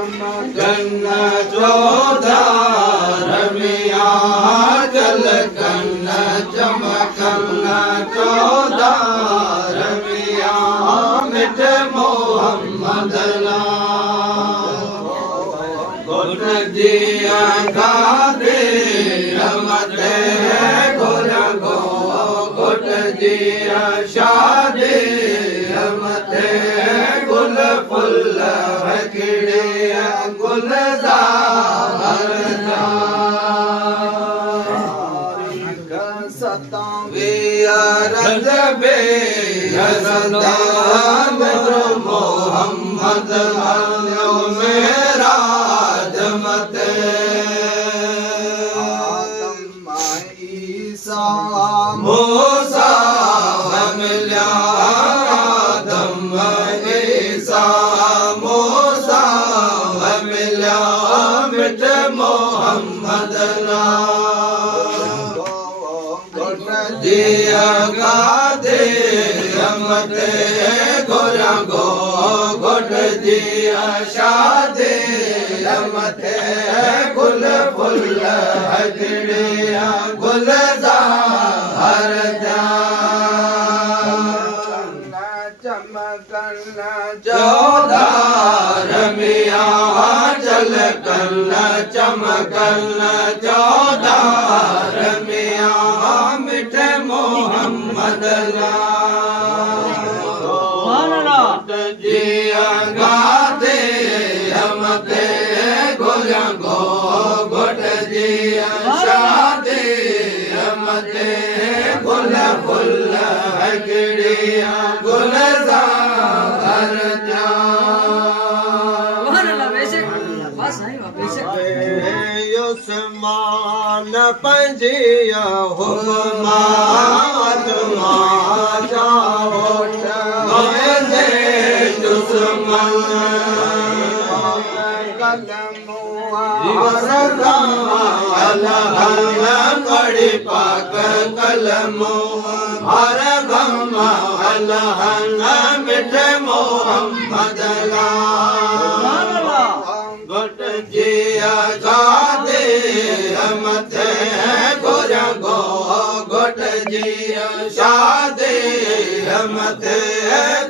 चमकन चौधा रमिया जलकन चमकन चौधा रमिया मिठ मोहम्मद गुट जिया गादे रमते गुर गो गुट जिया शादे रमते गुल फुल खिड़े गुलजार सतावे रजबे सदा मोहम्मद अल्लो मेरा जमते ईसा मूसा मिल्या आदम ईसा मूसा मिल्या मिठ मोहम्मद जिया गादे रमते गोरा गो गोट जिया शादे रमते गुल फुल हजड़िया गुलजार चमकन चौधा रमिया जलकन चमकन चौधा रमिया मिठ मोहम्मद जिया गादे रमते गोया गो गोट जिया शादे रमते गुल फुल हजड़िया गुलजार युस्मान पंजिया हुमात माचावट गए दुश्मन कड़ी पाक कलमो हर गम अलहन मिठ मोहम्मद गुट जिया गादे रमते गोरा गो गुट जिया शादे रमते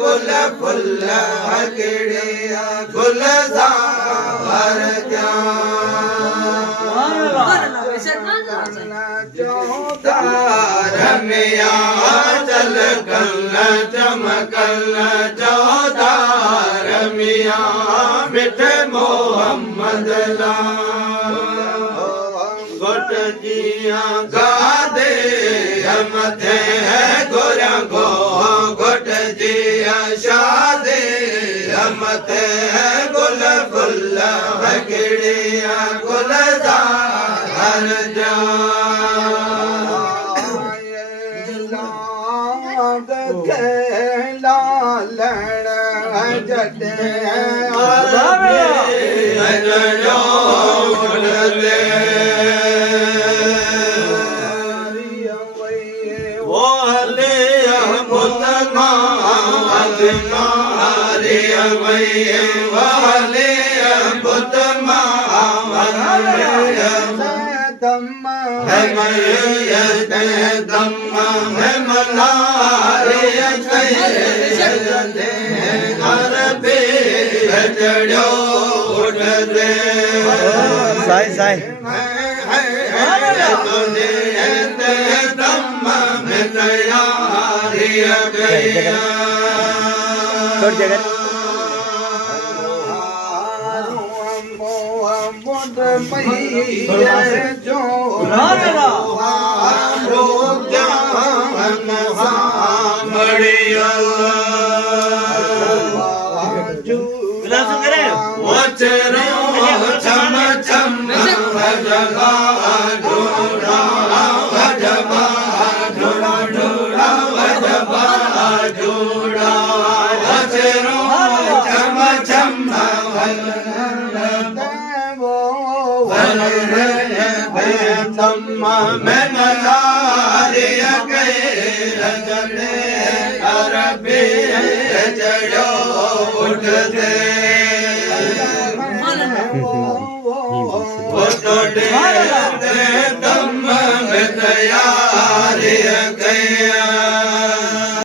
गुल फुल हकड़िया गुलजार रमिया जलकन चमकन चौधा रमिया मिठ मोहम्मद गुट जिया गादे रमते गोरा गो गुट जिया शादे रमते गुल फुल हकड़िया गुलजार लालण जटे साई साई जगत अरबी चढ़ो उठते वो तोड़े दम में तैयार गया